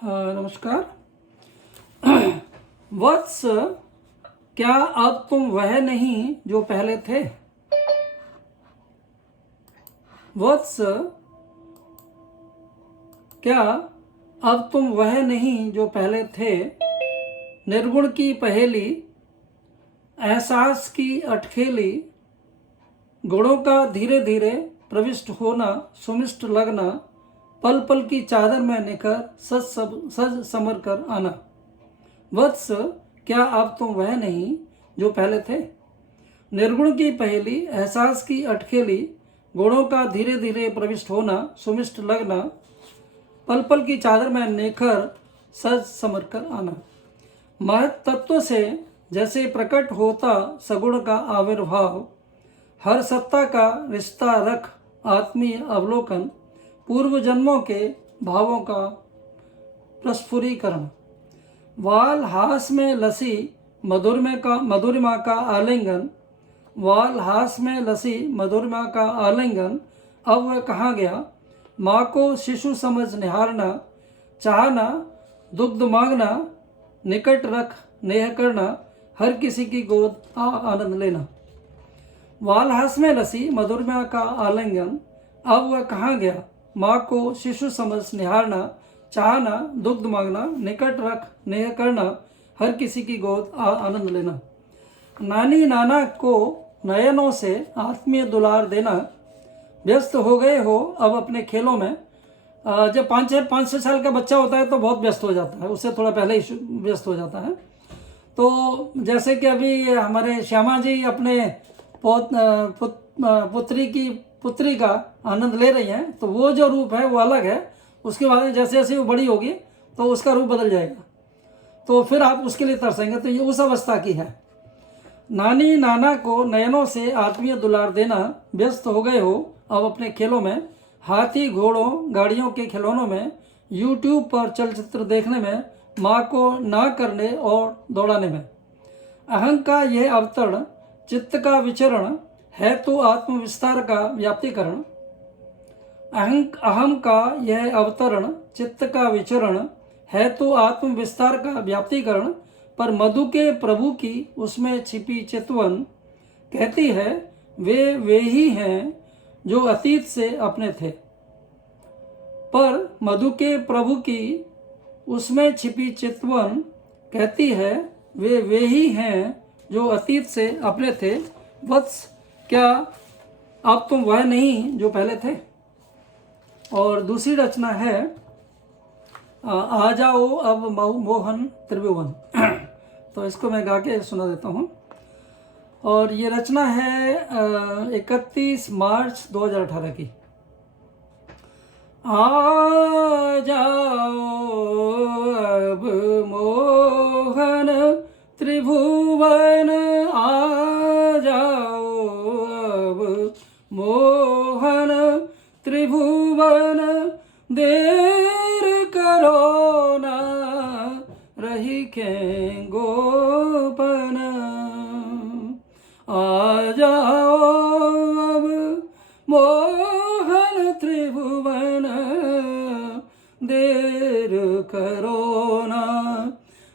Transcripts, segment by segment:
नमस्कार। वत्स, क्या अब तुम वह नहीं जो पहले थे? वत्स, क्या अब तुम वह नहीं जो पहले थे? निर्गुण की पहेली, एहसास की अटखेली, गुणों का धीरे धीरे प्रविष्ट होना, सुमिष्ट लगना, पल पल की चादर में निकर सज समर कर आना। वत्स, क्या अब तुम वह नहीं जो पहले थे? निर्गुण की पहेली, एहसास की अटखेली, गुणों का धीरे धीरे प्रविष्ट होना, सुमिष्ट लगना, पल पल की चादर में निखर सज समर कर आना। महत तत्व से जैसे प्रकट होता सगुण का आविर्भाव, हर सत्ता का रिश्ता रख आत्मीय अवलोकन, पूर्व जन्मों के भावों का प्रस्फुरीकरण। वाल हास में लसी मधुरिमा का आलिंगन, वाल हास में लसी मधुरिमा का आलिंगन, अब वह कहाँ गया? माँ को शिशु समझ निहारना, चाहना, दुग्ध मांगना, निकट रख नेह करना, हर किसी की गोद आनंद लेना। वाल हास में लसी मधुरिमा का आलिंगन, अब वह कहाँ गया? माँ को शिशु समझ निहारना, चाहना, दुग्ध मांगना, निकट रख नेह करना, हर किसी की गोद आनंद लेना। नानी नाना को नयनों से आत्मीय दुलार देना, व्यस्त हो गए हो अब अपने खेलों में। जब 5-6 साल का बच्चा होता है तो बहुत व्यस्त हो जाता है, उससे थोड़ा पहले ही व्यस्त हो जाता है। तो जैसे कि अभी हमारे श्यामा जी अपने पुत्री का आनंद ले रही हैं, तो वो जो रूप है वो अलग है। उसके बाद में जैसे जैसे वो बड़ी होगी तो उसका रूप बदल जाएगा, तो फिर आप उसके लिए तरसेंगे। तो ये उस अवस्था की है। नानी नाना को नयनों से आत्मीय दुलार देना, व्यस्त हो गए हो अब अपने खेलों में, हाथी घोड़ों गाड़ियों के खिलौनों में, यूट्यूब पर चलचित्र देखने में, माँ को ना करने और दौड़ाने में। अहं का यह अवतरण, चित्त का विचरण है तो आत्मविस्तार का व्याप्तिकरण। अहम का यह अवतरण, चित्त का विचरण है तो आत्मविस्तार का व्याप्तिकरण, पर मधु के प्रभु की उसमें छिपी चितवन कहती है वे ही हैं जो अतीत से अपने थे। पर मधु के प्रभु की उसमें छिपी चितवन कहती है वे ही हैं जो अतीत से अपने थे। वत्स, क्या अब तुम वह नहीं जो पहले थे? और दूसरी रचना है आ जाओ अब मोहन त्रिभुवन। तो इसको मैं गा के सुना देता हूँ। और ये रचना है 31 मार्च 2018 की। आ जाओ अब मोहन त्रिभुवन, आ जाओ अब मोहन त्रिभुवन, देर करो ना रही के गोपन। आ जाओ अब मोहन त्रिभुवन, देर करो ना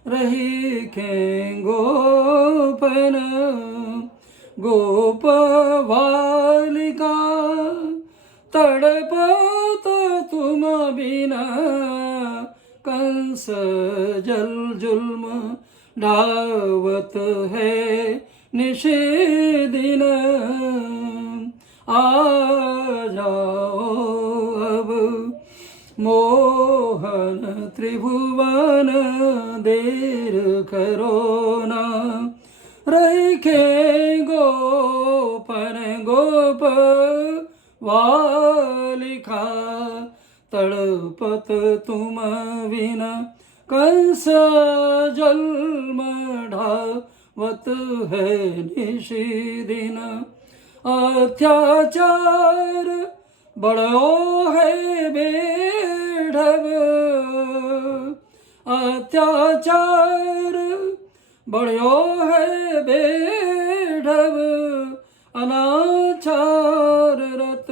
रही के गोपन। गोप बालिका तड़पत तुम बिना, कंस जल जुल्म ढावत है निषेदिन। आ जाओ अब मोहन त्रिभुवन, देर करो ना रखे गोपन। गोप वालिका तड़पत तुम बिना, कंस जन्म ढावत है निषेदिन। अत्याचार बड़ो है बेढब, अत्याचार बड़ो है बेढब, अनाचार रत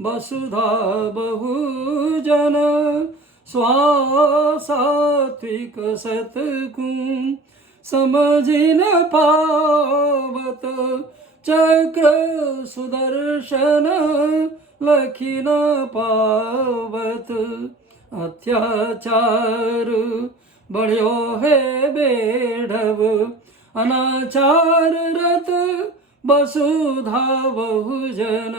वसुधा बहुजन स्वासात्विक सतकु समझि न पावत चक्र सुदर्शन लखि न पावत अत्याचार बढ़्यो है बेढब अनाचार रत वसुधा बहुजन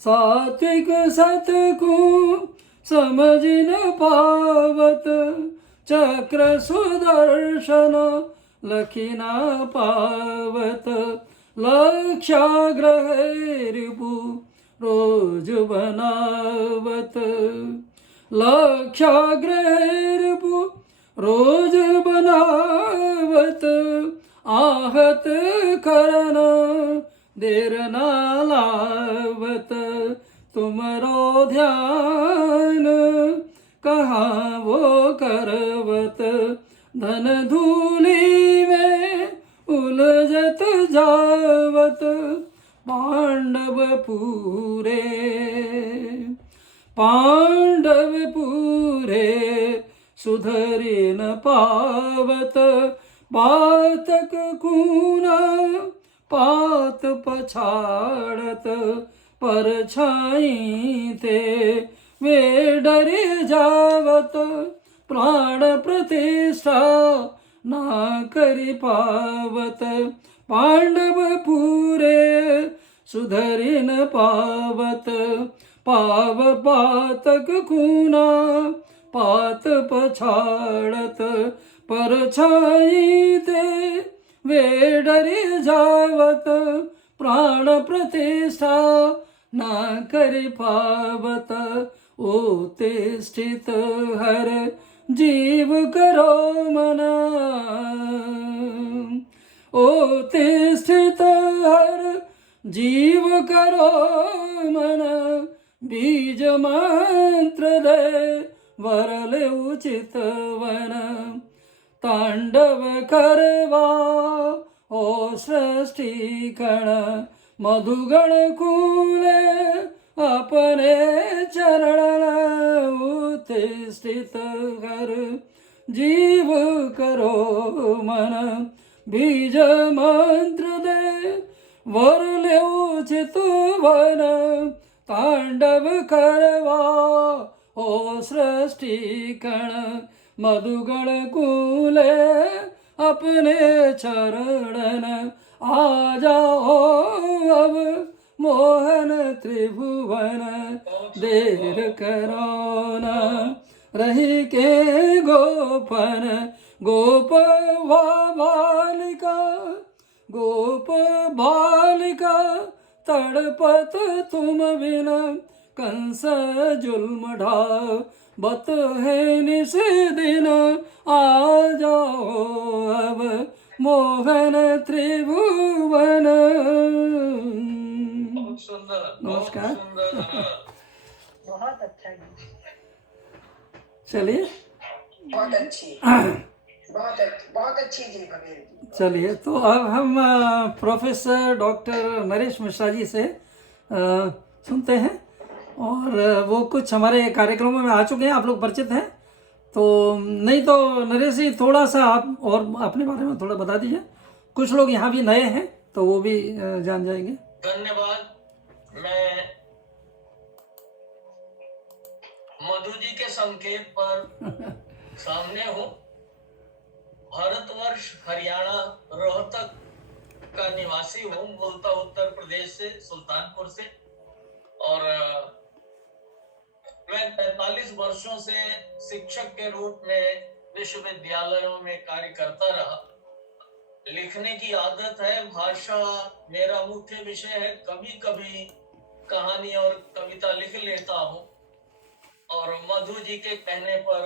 सात्विक सतकु समझि न पावत चक्र सुदर्शन लखि न पावत लक्ष्याग्रहैरिपु रोज बनावत लक्ष्याग्रहैरिपु रोज बनावत आहत करन देर न लावत तुमरो ध्यान कहाँ वो करवत धन धूलि में उलझत जावत पांडव पूरे सुधरि न पावत पातक खूना पात पछाड़त परछाई थे वे डरे जावत प्राण प्रतिष्ठा ना करि पावत पांडव पूरे सुधरि न पावत पाव पातक खूना पात पछाड़त परछाई ते वे डरे जावत प्राण प्रतिष्ठा ना करि पावत ओते स्थित हर जीव करो मना ओते स्थित हर जीव करो मना बीज मंत्र दे वरले उचित वन तांडव करवा ओ सृष्टि कण मधुगण कूले अपने चरण उत्थित कर जीव करो मन बीज मंत्र दे वरले उचित वन तांडव करवा ओ सृष्टि कण मधुगण कूले अपने चरणन आ जाओ अब मोहन त्रिभुवन देर करो न रही के गोपन गोप बालिका तड़पत तुम बिना कंस जुल्म ढावत है निस दिन आ जाओ अब मोहन त्रिभुवन। बहुत सुंदर, नमस्कार। बहुत सुंदर। बहुत अच्छा गीत। चलिए बहुत अच्छी जी बघेल। चलिए तो अब हम प्रोफेसर डॉक्टर नरेश मिश्रा जी से सुनते हैं और वो कुछ हमारे कार्यक्रमों में आ चुके हैं, आप लोग परिचित हैं। तो नहीं तो नरेश जी थोड़ा सा आप और अपने बारे में थोड़ा बता दीजिए, कुछ लोग यहाँ भी नए हैं तो वो भी जान जाएंगे। धन्यवाद। मैं मधु जी के संकेत पर सामने हूँ। भारतवर्ष हरियाणा रोहतक का निवासी हूँ, मूलतः उत्तर प्रदेश से, सुल्तानपुर से। और मैं 45 वर्षों से शिक्षक के रूप में विश्वविद्यालयों में कार्य करता रहा। लिखने की आदत है, भाषा मेरा मुख्य विषय है। कभी कभी कहानी और कविता लिख लेता हूँ और मधु जी के कहने पर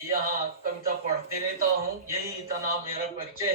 यहाँ कविता पढ़ते रहता हूँ। यही इतना मेरा परिचय है।